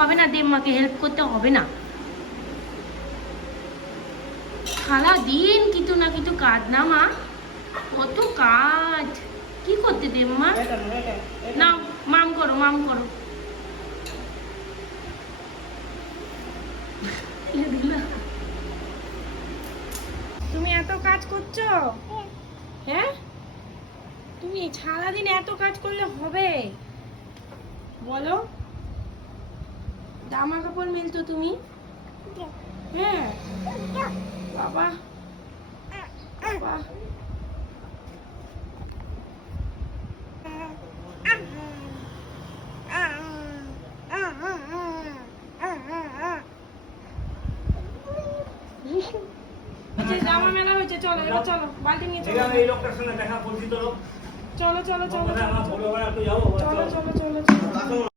হবে না, দেম্মাকে হেল্প করতে হবে না। সারা দিন কিছু না কিছু কাজ না মা, কত কাজ, কি করতে দেম্মা? না মাম করো, মাম করো। তুমি এত কাজ করছো? হ্যাঁ, তুমি সারাদিন এত কাজ করলে হবে? বলো, জামা কাপড় মেলতো তুমি? হ্যাঁ বাবা, বাবা। জামা মেলা হয়েছে, চলো এবার চলো, বালতি নিয়ে চলো। এই লোকটার সঙ্গে দেখা পরিচিত লোক। চলো চলো চলো আমার বড় ভাই একটু যাবো। চলো চলো চলো চলো।